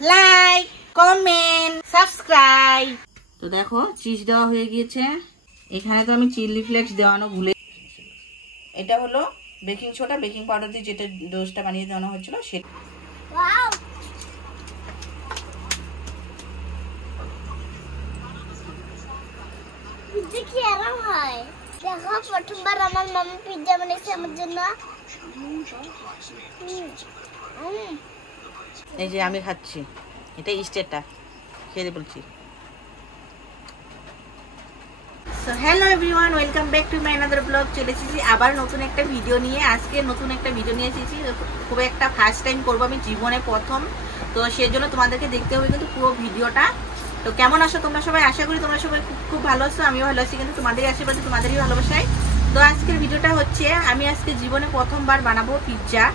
Like, comment, subscribe. তো দেখো cheese দেওয়া হয়ে গিয়েছে। এখানে তো আমি চিলি ফ্লেক্স দেওয়ানো ভুলে, এটা হলো বেকিং সোডা, বেকিং পাউডার দিয়ে যেটা ডোজটা বানিয়ে দেওয়ানো হয়েছিল সেটা। ওয়াও, পিজ্জা কি আরাম হয়। দেখো প্রথমবার আমার মামা পিজ্জা বানিয়েছে আমার জন্য। এই যে আমি খাচ্ছি, এটা স্টেটটা খেয়ে বলছি। So hello everyone, welcome back to my another blog. চলে এসেছি আবার নতুন একটা ভিডিও নিয়ে। আজকে নতুন একটা ভিডিও নিয়ে এসেছি, খুব একটা ফার্স্ট টাইম করবো আমি, জীবনে প্রথম। তো সেই জন্য তোমাদেরকে দেখতে হবে কিন্তু পুরো ভিডিওটা। তো কেমন আছো তোমরা সবাই? আশা করি তোমরা সবাই খুব ভালো আছো, আমিও ভালো আছি, কিন্তু তোমাদেরই আশীর্বাদে, তোমাদেরই ভালোবাসায়। তো আজকের ভিডিওটা হচ্ছে আমি আজকে জীবনে প্রথমবার বানাবো পিৎজা।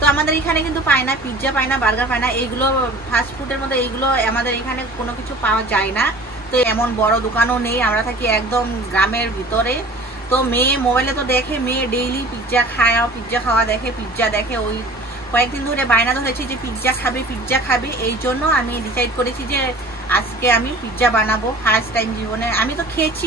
তো আমাদের এখানে কিন্তু পায় না, পিৎজা পায় না, বার্গার পায় না, এইগুলো ফাস্ট ফুডের মধ্যে এইগুলো আমাদের এখানে কোনো কিছু পাওয়া যায় না। তো এমন বড় দোকানও নেই, আমরা থাকি একদম গ্রামের ভিতরে। তো মেয়ে মোবাইলে তো দেখে, মেয়ে ডেইলি পিৎজা খায়, পিৎজা খাওয়া দেখে, পিৎজা দেখে। ওই কয়েকদিন ধরে বায়না ধরেছি যে পিৎজা খাবে, পিৎজা খাবে। এই জন্য আমি ডিসাইড করেছি যে আজকে আমি পিৎজা বানাবো ফার্স্ট টাইম জীবনে। আমি তো খেয়েছি,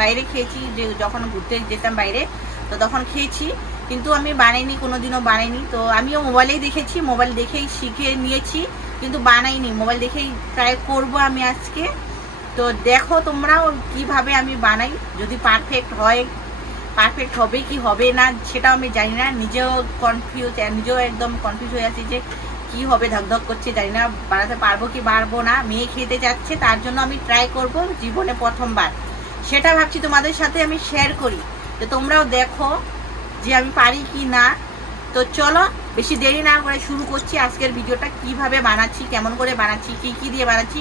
বাইরে খেয়েছি, যে যখন ঘুরতে যেতাম বাইরে তো তখন খেয়েছি, কিন্তু আমি বানাইনি, কোনোদিনও বানাইনি। তো আমিও মোবাইলেই দেখেছি, মোবাইল দেখেই শিখে নিয়েছি, কিন্তু বানাইনি। মোবাইল দেখেই ট্রাই করব আমি আজকে। তো দেখো তোমরাও কিভাবে আমি বানাই, যদি পারফেক্ট হয়, পারফেক্ট হবে কি হবে না সেটাও আমি জানি না, নিজেও কনফিউজ, নিজেও একদম কনফিউজ হয়ে আছি যে কি হবে, ধকধক করছে, জানি না বানাতে পারবো কি পারবো না। মেয়ে খেতে যাচ্ছে, তার জন্য আমি ট্রাই করব জীবনে প্রথমবার, সেটা ভাবছি তোমাদের সাথে আমি শেয়ার করি। তো তোমরাও দেখো যে আমি পারি কি না। তো চলো বেশি দেরি না করে শুরু করছি আজকের ভিডিওটা, কিভাবে বানাচ্ছি, কেমন করে বানাচ্ছি, কি কি দিয়ে বানাচ্ছি।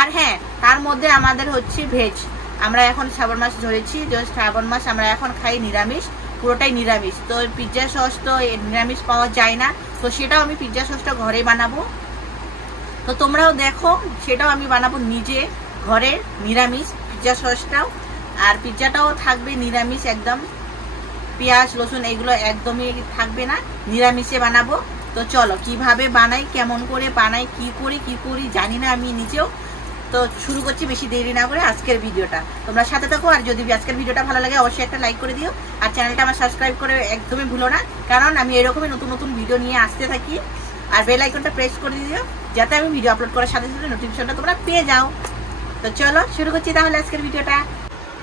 আর হ্যাঁ, তার মধ্যে আমাদের হচ্ছে ভেজ, আমরা এখন শ্রাবণ মাস ধরেছি, শ্রাবণ মাস আমরা এখন খাই নিরামিষ, পুরোটাই নিরামিষ। তো পিৎজা সস তো নিরামিষ পাওয়া যায় না, তো সেটাও আমি পিৎজা সসটা ঘরে বানাবো। তো তোমরাও দেখো, সেটাও আমি বানাবো নিজে ঘরে, নিরামিষ পিৎজা সসটাও। আর পিৎজাটাও থাকবে নিরামিষ একদম, পেঁয়াজ রসুন এগুলো একদমই থাকবে না, নিরামিষে বানাবো। তো চলো কিভাবে বানাই, কেমন করে বানাই, কি করি জানি না আমি নিজেও। তো শুরু করছি বেশি দেরি না করে আজকের ভিডিওটা, তোমরা সাথে থাকো। আর যদি আজকের ভিডিওটা ভালো লাগে অবশ্যই একটা লাইক করে দিও, আর চ্যানেলটা আমার সাবস্ক্রাইব করে একদমই ভুলো না, কারণ আমি এরকমই নতুন নতুন ভিডিও নিয়ে আসতে থাকি। আর বেল আইকনটা প্রেস করে দিও, যাতে আমি ভিডিও আপলোড করার সাথে সাথে নোটিফিকেশনটা তোমরা পেয়ে যাও। তো চলো শুরু করছি তাহলে আজকের ভিডিওটা।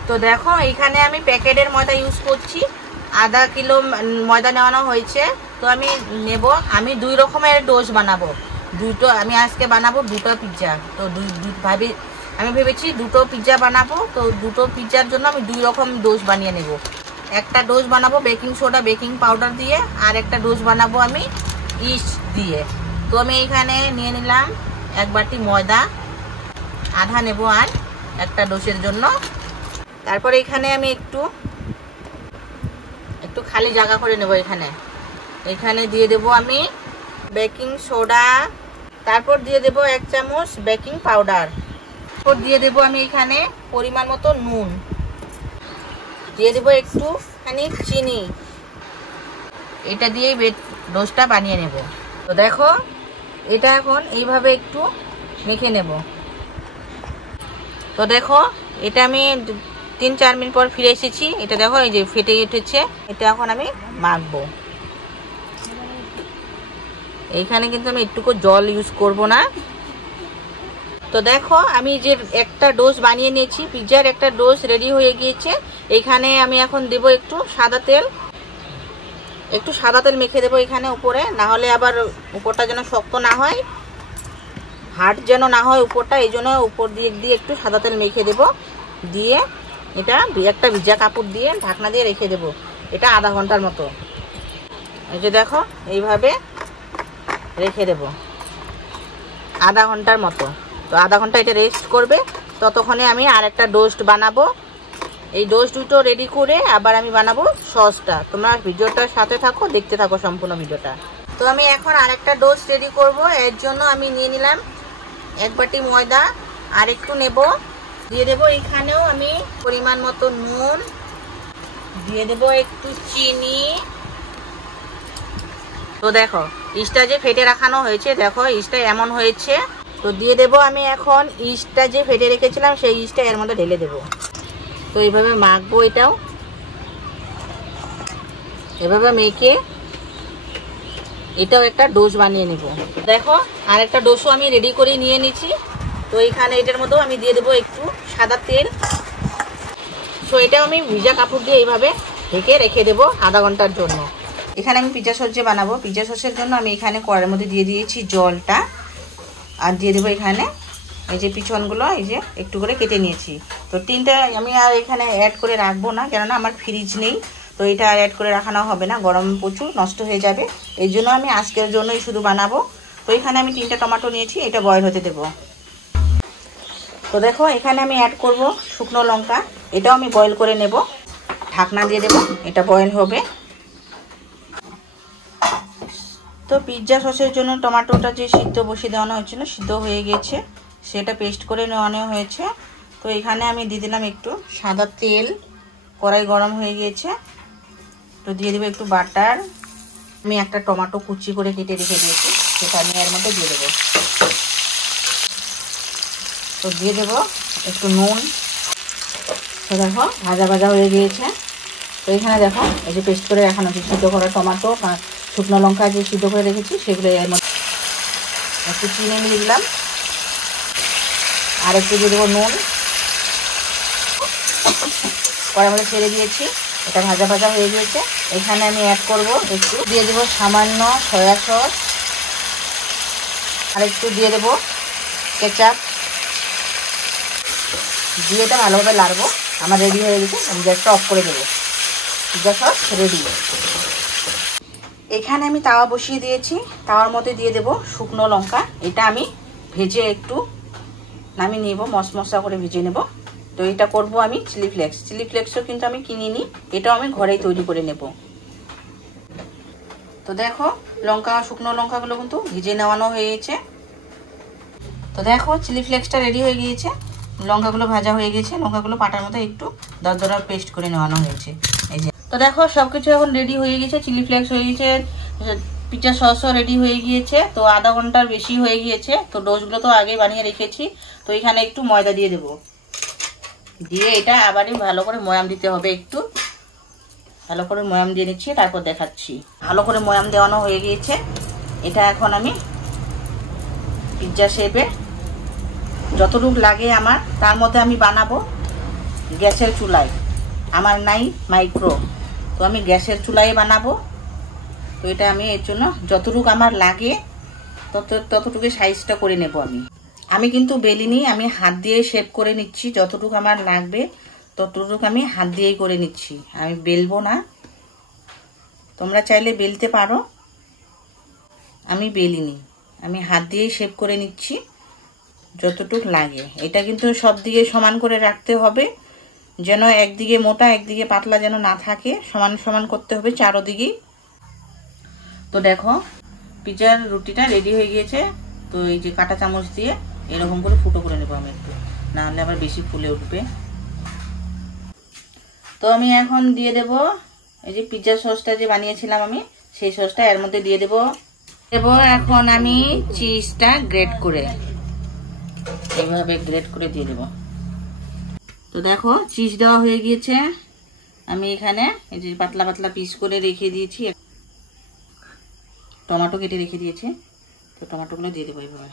তো দেখো এখানে আমি প্যাকেটের ময়দা ইউজ করছি, আধা কিলো ময়দা নেওয়ানো হয়েছে। তো আমি নেব, আমি 2 রকমের ডোজ বানাবো, দুটো আমি আজকে বানাবো, দুটো পিৎজা। তো আমি ভেবেছি দুটো পিৎজা বানাবো। তো দুটো পিৎজার জন্য আমি 2 রকম ডোজ বানিয়ে নেব। একটা ডোজ বানাবো বেকিং সোডা, বেকিং পাউডার দিয়ে, আর একটা ডোজ বানাবো আমি ইস্ট দিয়ে। তো আমি এখানে নিয়ে নিলাম 1 বাটি ময়দা, আধা নেব আর একটা ডোজের জন্য। তারপরে এখানে আমি একটু খালি জায়গা করে নেব, এখানে দিয়ে দেব আমি বেকিং সোডা, তারপর দিয়ে দেব 1 চামচ বেকিং পাউডার, তারপর দিয়ে দেব আমি এখানে পরিমাণ মতো নুন, দিয়ে দেব একটুখানি চিনি। এটা দিয়ে ডোজটা বানিয়ে নেব। তো দেখো এটা এখন এইভাবে একটু মেখে নেব। তো দেখো এটা আমি 3-4 মিনিট পর ফিরে এসেছি। এটা দেখো এই যে ফেটে উঠেছে, এটা এখন আমি মাখবো। এইখানে কিন্তু আমি একটুকু জল ইউজ করব না। তো দেখো আমি যে একটা ডোজ বানিয়ে নিয়েছি, পিৎজার একটা ডোজ রেডি হয়ে গিয়েছে। এখানে আমি এখন দেব একটু সাদা তেল, মেখে দেবো এখানে উপরে, না হলে আবার উপরটা যেন শক্ত না হয়, হার্ড যেন না হয় উপরটা, এই জন্য উপর দিয়ে একটু সাদা তেল মেখে দেব। দিয়ে এটা একটা ভিজা কাপড় দিয়ে ঢাকনা দিয়ে রেখে দেব, এটা আধা ঘন্টার মতো। এই যে দেখো এইভাবে রেখে দেব আধা ঘন্টার মতো। তো আধা ঘন্টা এটা রেস্ট করবে, ততক্ষণে আমি আর একটা ডোস্ট বানাবো। এই ডোস্ট দুটো রেডি করে আবার আমি বানাবো সসটা। তোমরা ভিডিওটার সাথে থাকো, দেখতে থাকো সম্পূর্ণ ভিডিওটা। তো আমি এখন আর একটা ডোস্ট রেডি করব, এর জন্য আমি নিয়ে নিলাম 1 বাটি ময়দা, আর একটু নেব, দিয়ে দেবো এখানেও আমি পরিমাণ মতো নুন, দিয়ে দেবো একটু চিনি। তো দেখো ইস্টটা যে ফেটে রাখানো হয়েছে, দেখো ইস্টটা এমন হয়েছে। তো দিয়ে দেবো আমি এখন ইস্টটা যে ফেটে রেখেছিলাম সেই ইস্টটা এর মধ্যে ঢেলে দেবো। তো এইভাবে মাখবো, এটাও এভাবে মেখে এটাও একটা ডোজ বানিয়ে নেব। দেখো আর একটা ডোসও আমি রেডি করে নিয়ে নিচ্ছি। তো এখানে এটার মধ্যেও আমি দিয়ে দেবো একটু সাদা তেল। তো এটাও আমি ভিজা কাপড় দিয়ে এইভাবে ঢেকে রেখে দেবো আধা ঘন্টার জন্য। এখানে আমি পিৎজা সস যে বানাবো, পিৎজা সসের জন্য আমি এখানে কড়াইয়ের মধ্যে দিয়ে দিয়েছি জলটা, আর দিয়ে দেবো এখানে এই যে পিছনগুলো এই যে একটু করে কেটে নিয়েছি। তো তিনটা আমি আর এখানে অ্যাড করে রাখবো না, কেননা আমার ফ্রিজ নেই। তো এটা আর অ্যাড করে রাখানো হবে না, গরম প্রচুর নষ্ট হয়ে যাবে। এই জন্য আমি আজকের জন্যই শুধু বানাবো। তো এখানে আমি 3টা টমেটো নিয়েছি, এটা বয়েল হতে দেবো। তো দেখো এখানে আমি অ্যাড করব শুকনো লঙ্কা, এটাও আমি বয়েল করে নেব। ঢাকনা দিয়ে দেবো, এটা বয়েল হবে। তো পিৎজা সসের জন্য টমেটোটা যে সিদ্ধ বসিয়ে দেওয়ানো হয়েছিল, সিদ্ধ হয়ে গেছে, সেটা পেস্ট করে নেওয়ানো হয়েছে। তো এখানে আমি দিয়ে দিলাম একটু সাদা তেল, কড়াই গরম হয়ে গিয়েছে। তো দিয়ে দেবো একটু বাটার। আমি একটা টমেটো কুচি করে কেটে রেখে দিয়েছি, সেটা আমি এর মধ্যে দিয়ে দেবো। তো দিয়ে দেবো একটু নুন। তো দেখো ভাজা ভাজা হয়ে গিয়েছে। তো এখানে দেখো এই যে পেস্ট করে রাখানো আছে সিদ্ধ করা টমেটো, শুকনো লঙ্কা যে সিদ্ধ করে রেখেছি সেগুলো এর মধ্যে একটু চিনি দিয়ে দিলাম, আর একটু দিয়ে দেবো নুন। কড়াইয়ের মধ্যে ছেড়ে দিয়েছি, এটা ভাজা ভাজা হয়ে গিয়েছে। এখানে আমি অ্যাড করব একটু দিয়ে দেবো সামান্য সয়া সস, আর একটু দিয়ে দেবো কেচাপ, দিয়ে এটা ভালোভাবে নাড়বো। আমার রেডি হয়ে গেছে, আমি গ্যাসটা অফ করে দেবো। Pizza sauce ready. এখানে আমি তাওয়া বসিয়ে দিয়েছি, তাওয়ার মধ্যে দিয়ে দেবো শুকনো লঙ্কা। এটা আমি ভেজে একটু নামিয়ে নেব, মশমশা করে ভেজে নেব। তো এটা করব আমি চিলি ফ্লেক্স। চিলি ফ্লেক্সও কিন্তু আমি কিনিনি, এটাও আমি ঘরেই তৈরি করে নেব। তো দেখো লঙ্কা, শুকনো লঙ্কাগুলো কিন্তু ভেজে নেওয়ানো হয়েছে। তো দেখো চিলি ফ্লেক্সটা রেডি হয়ে গিয়েছে, লঙ্কাগুলো ভাজা হয়ে গেছে, লঙ্কাগুলো পাটার মতো একটু দরদরা পেস্ট করে নেওয়ানো হয়েছে এই যে। তো দেখো সবকিছু এখন রেডি হয়ে গেছে, চিলি ফ্লেক্স হয়ে গেছে, পিৎজা সসও রেডি হয়ে গিয়েছে। তো আধা ঘন্টার বেশি হয়ে গিয়েছে। তো ডোজগুলো তো আগে বানিয়ে রেখেছি। তো এখানে একটু ময়দা দিয়ে দেবো, দিয়ে এটা আবারই ভালো করে ময়াম দিতে হবে। একটু ভালো করে ময়াম দিয়ে নিচ্ছি, তারপর দেখাচ্ছি। ভালো করে ময়াম দেওয়ানো হয়ে গিয়েছে। এটা এখন আমি পিৎজা শেপে যতটুকু লাগে আমার, তার মধ্যে আমি বানাবো গ্যাসের চুলায়। আমার নাই মাইক্রো, তো আমি গ্যাসের চুলায় বানাবো। তো এটা আমি এর জন্য যতটুকু আমার লাগে ততটুকু সাইজটা করে নেব। আমি কিন্তু বেলিনি, আমি হাত দিয়ে শেপ করে নিচ্ছি। যতটুকু আমার লাগবে ততটুকু আমি হাত দিয়েই করে নিচ্ছি, আমি বেলবো না। তোমরা চাইলে বেলতে পারো, আমি বেলিনি, আমি হাত দিয়েই শেপ করে নিচ্ছি যতটুকু লাগে। এটা কিন্তু সব দিকে সমান করে রাখতে হবে, যেন একদিকে মোটা একদিকে পাতলা যেন না থাকে, সমান সমান করতে হবে চারদিকেই। তো দেখো পিৎজার রুটিটা রেডি হয়ে গিয়েছে। তো এই যে কাঁটা চামচ দিয়ে এরকম করে ফুটো করে নেবো আমি একটু, না হলে আবার বেশি ফুলে উঠবে। তো আমি এখন দিয়ে দেব এই যে পিৎজা সসটা যে বানিয়েছিলাম আমি, সেই সসটা এর মধ্যে দিয়ে দেব। এখন আমি চিজটা গ্রেট করে এইভাবে গ্রেট করে দিয়ে দেব। তো দেখো চিজ দেওয়া হয়ে গিয়েছে। আমি এখানে এই যে পাতলা পাতলা পিস করে রেখে দিয়েছি, টমেটো কেটে রেখে দিয়েছি। তো টমেটোগুলো দিয়ে দেবো এইভাবে।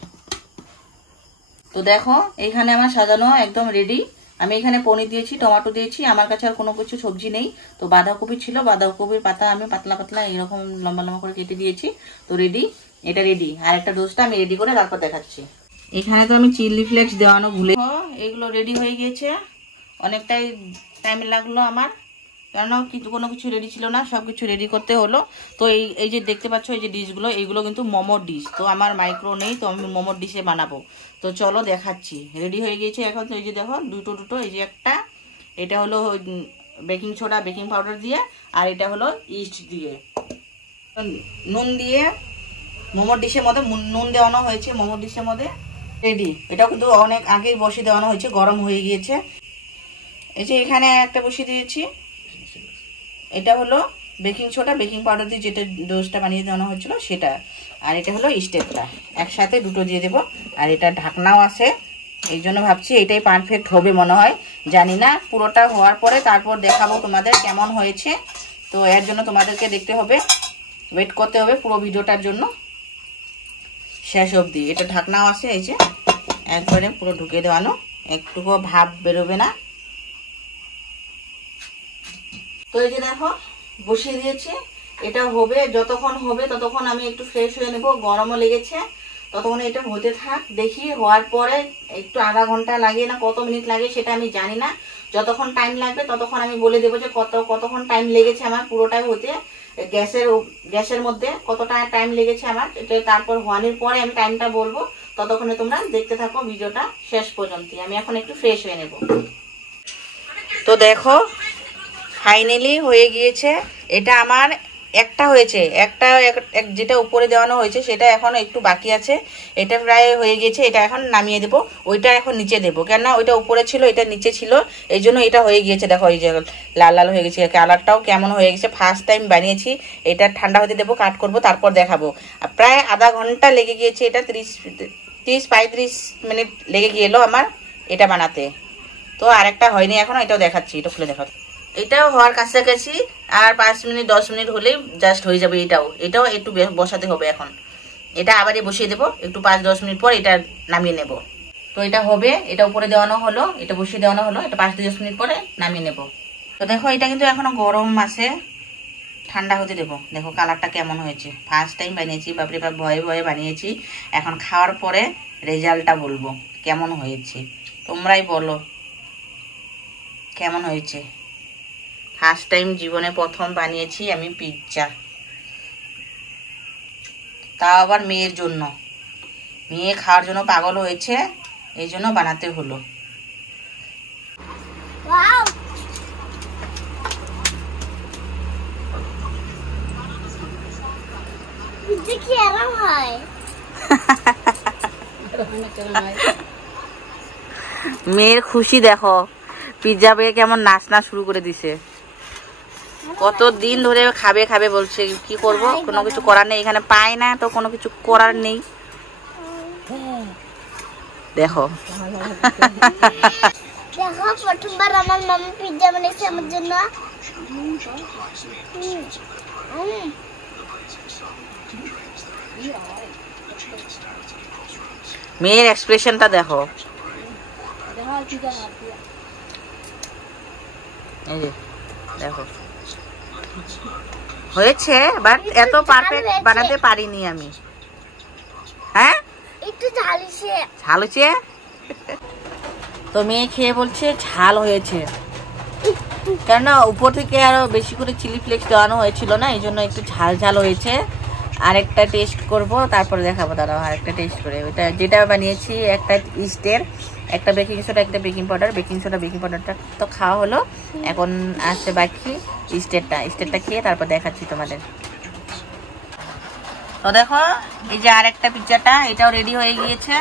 তো দেখো এখানে আমার সাজানো একদম রেডি। আমি এখানে পনির দিয়েছি, টমেটো দিয়েছি, আমার কাছে আর কোনো কিছু সবজি নেই। তো বাঁধাকপি ছিল, বাঁধাকপির পাতা আমি পাতলা পাতলা এরকম লম্বা লম্বা করে কেটে দিয়েছি। তো রেডি, এটা রেডি। আর একটা ডোজটা আমি রেডি করে তারপর দেখাচ্ছি। এখানে তো আমি চিলি ফ্লেক্স দেওয়ানো ভুলে, এগুলো রেডি হয়ে গিয়েছে। অনেকটাই টাইম লাগলো আমার, কেননা কোনো কিছু রেডি ছিল না, সব কিছু রেডি করতে হলো। তো এই যে দেখতে পাচ্ছ এই যে ডিশগুলো, এইগুলো কিন্তু মোমোর ডিশ। তো আমার মাইক্রো নেই, তো আমি মোমোর ডিশে বানাবো। তো চলো দেখাচ্ছি। রেডি হয়ে গিয়েছে এখন। তো এই যে দেখো দুটো এই যে একটা, এটা হলো বেকিং সোডা বেকিং পাউডার দিয়ে, আর এটা হলো ইস্ট দিয়ে, নুন দিয়ে মোমোর ডিশের মধ্যে নুন দেওয়ানো হয়েছে। মোমোর ডিশের মধ্যে রেডি। এটাও কিন্তু অনেক আগেই বসিয়ে দেওয়ানো হয়েছে, গরম হয়ে গিয়েছে। এই যে এখানে একটা বসিয়ে দিয়েছি, এটা হলো বেকিং সোডা বেকিং পাউডার দিয়ে যেটা ডোজটা বানিয়ে দেওয়ানো হয়েছিল সেটা। আর এটা হলো স্টেপটা, একসাথে দুটো দিয়ে দেবো। আর এটা ঢাকনাও আছে, এই জন্য ভাবছি এটাই পারফেক্ট হবে মনে হয়, জানি না। পুরোটা হওয়ার পরে তারপর দেখাবো তোমাদের কেমন হয়েছে। তো এর জন্য তোমাদেরকে দেখতে হবে, ওয়েট করতে হবে পুরো ভিডিওটার জন্য শেষ অবধি। এটা ঢাকনাও আছে, এই যে একবারে পুরো ঢুকে দেওয়ানো, একটুকু ভাব বেরোবে না। তো এই যে দেখো বসিয়ে দিয়েছি, এটা হবে। যতক্ষণ হবে ততক্ষণ আমি একটু ফ্রেশ হয়ে নেব, গরমও লেগেছে। ততক্ষণ এটা হতে থাক, দেখি হওয়ার পরে একটু আধা ঘন্টা লাগে না কত মিনিট লাগে সেটা আমি জানি না। যতক্ষণ টাইম লাগবে ততক্ষণ আমি বলে দেবো যে কতক্ষণ টাইম লেগেছে আমার পুরোটাই হতে, গ্যাসের মধ্যে কতটা টাইম লেগেছে আমার। এটা তারপর হওয়ানোর পরে আমি টাইমটা বলবো, ততক্ষণে তোমরা দেখতে থাকো ভিডিওটা শেষ পর্যন্ত। আমি এখন একটু ফ্রেশ হয়ে নেব। তো দেখো ফাইনালি হয়ে গিয়েছে। এটা আমার একটা হয়েছে, একটা যেটা উপরে দেওয়ানো হয়েছে সেটা এখন একটু বাকি আছে। এটা প্রায় হয়ে গেছে, এটা এখন নামিয়ে দেবো। ওইটা এখন নিচে দেবো, কেননা ওইটা উপরে ছিল এটা নিচে ছিল, এই জন্য এটা হয়ে গিয়েছে। দেখো এই যে লাল লাল হয়ে গেছে, কালারটাও কেমন হয়ে গেছে। ফার্স্ট টাইম বানিয়েছি, এটা ঠান্ডা হতে দেবো, কাট করব, তারপর দেখাবো। প্রায় আধা ঘন্টা লেগে গিয়েছে, এটা 30-35 মিনিট লেগে গেল আমার এটা বানাতে। তো আরেকটা হয়নি এখনো, এটাও দেখাচ্ছি, এটা খুলে দেখাচ্ছি। এটাও হওয়ার কাছাকাছি, আর 5-10 মিনিট হলেই জাস্ট হয়ে যাবে। এটাও একটু বসাতে হবে এখন। এটা আবারই বসিয়ে দেবো, একটু 5-10 মিনিট পর এটা নামিয়ে নেব। তো এটা হবে, এটা উপরে দেওয়ানো হলো, এটা বসিয়ে দেওয়ানো হলো, এটা 5-10 মিনিট পরে নামিয়ে নেব। তো দেখো এটা কিন্তু এখনো গরম আছে, ঠান্ডা হতে দেবো। দেখো কালারটা কেমন হয়েছে, ফার্স্ট টাইম বানিয়েছি, বাপরে বাপ ভয়ে ভয়ে বানিয়েছি। এখন খাওয়ার পরে রেজাল্টটা বলবো কেমন হয়েছে, তোমরাই বলো কেমন হয়েছে। ফার্স্ট টাইম জীবনে প্রথম বানিয়েছি আমি পিৎজা, তাও আবার মেয়ের জন্য। মেয়ে খাওয়ার জন্য পাগল হয়েছে, এই জন্য বানাতে হলো। মেয়ের খুশি দেখো, পিৎজা পেয়ে কেমন নাচনা শুরু করে দিছে। কতদিন ধরে খাবে খাবে বলছে, কি করব, কোনো কিছু করার নেই, এখানে পায় না তো কোনো কিছু করার নেই। দেখো দেখো প্রথমবার আমার মামা পিৎজা বানিয়েছে আমার জন্য। মেয়ের এক্সপ্রেশনটা দেখো, এই যে দেখো হয়েছে, বাট এত পারফেক্ট বানাতে পারিনি আমি। হ্যাঁ একটু ঝালিছে, ঝাল হয়েছে। তো মেয়ে খেয়ে বলছে ঝাল হয়েছে, কেননা উপর থেকে আরো বেশি করে চিলি ফ্লেক্স দেওয়ানো হয়েছিল না, এই জন্য একটু ঝাল ঝাল হয়েছে। আরেকটা টেস্ট করব, তারপরে দেখাবো। দাঁড়াও আরেকটা টেস্ট করে। ওইটা যেটা বানিয়েছি একটা ইস্টের, একটা বেকিং সোডা, একটা baking powder. Baking soda baking পাউডারটা তো খাওয়া হলো, এখন আসছে বাকি স্টেরটা খেয়ে তারপর দেখাচ্ছি তোমাদের। তো দেখো এই যে আরেকটা পিৎজাটা, এটাও রেডি হয়ে গিয়েছে,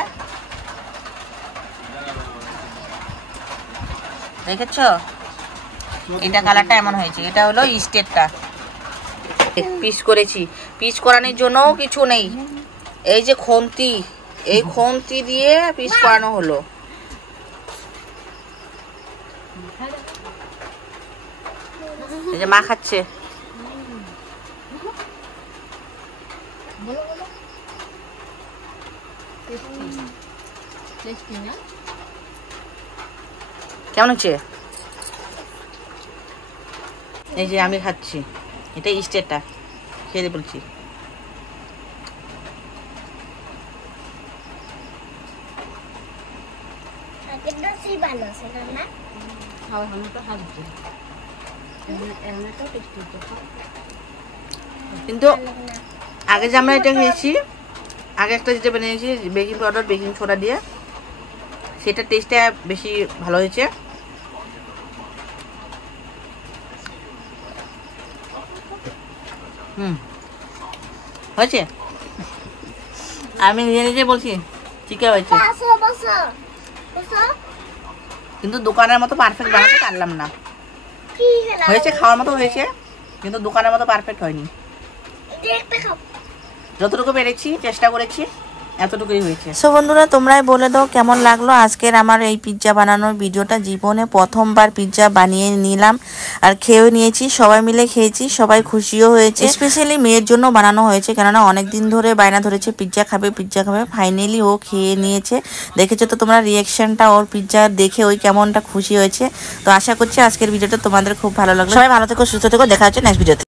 দেখেছো? এটা কালারটা এমন হয়েছে। এটা হলো স্টেরটা, পিস করেছি। পিস করানোর জন্য কিছু নেই, এই যে খুন্তি, এই খুন্তি দিয়ে পিস করানো হলো। এই যে মা খাচ্ছে, কেমন হচ্ছে? এই যে আমি খাচ্ছি, এটা স্টেরটা খেয়ে বলছি। কিন্তু আগে যে আমরা এটা খেয়েছি, আগে একটা যেটা বানিয়েছি বেকিং পাউডার বেকিং সোডা দিয়ে, সেটা টেস্টটা বেশি ভালো হয়েছে। হয়েছে, আমি নিজে নিজে বলছি ঠিকই হয়েছে, কিন্তু দোকানের মতো পারফেক্ট বানাতে পারলাম না। হয়েছে খাওয়ার মতো হয়েছে, কিন্তু দোকানের মতো পারফেক্ট হয়নি। যতটুকু পেরেছি চেষ্টা করেছি, এতটুকুই হয়েছে। সো বন্ধুরা তোমরাই বলে দাও কেমন লাগলো আজকের আমার এই পিৎজা বানানোর ভিডিওটা। জীবনে প্রথমবার পিৎজা বানিয়ে নিলাম আর খেয়েও নিয়েছি, সবাই মিলে খেয়েছি, সবাই খুশিও হয়েছে। স্পেশালি মেয়ের জন্য বানানো হয়েছে, কেননা অনেক দিন ধরে বায়না ধরেছে পিৎজা খাবে পিৎজা খাবে। ফাইনালি ও খেয়ে নিয়েছে। দেখেছো তো তোমরা রিয়াকশনটা ওর পিৎজা দেখে ওই কেমনটা খুশি হয়েছে। তো আশা করছি আজকের ভিডিওটা তোমাদের খুব ভালো লাগলো। সবাই ভালো থেকো, সুস্থ থেকো, দেখা হচ্ছে নেক্সট ভিডিওতে।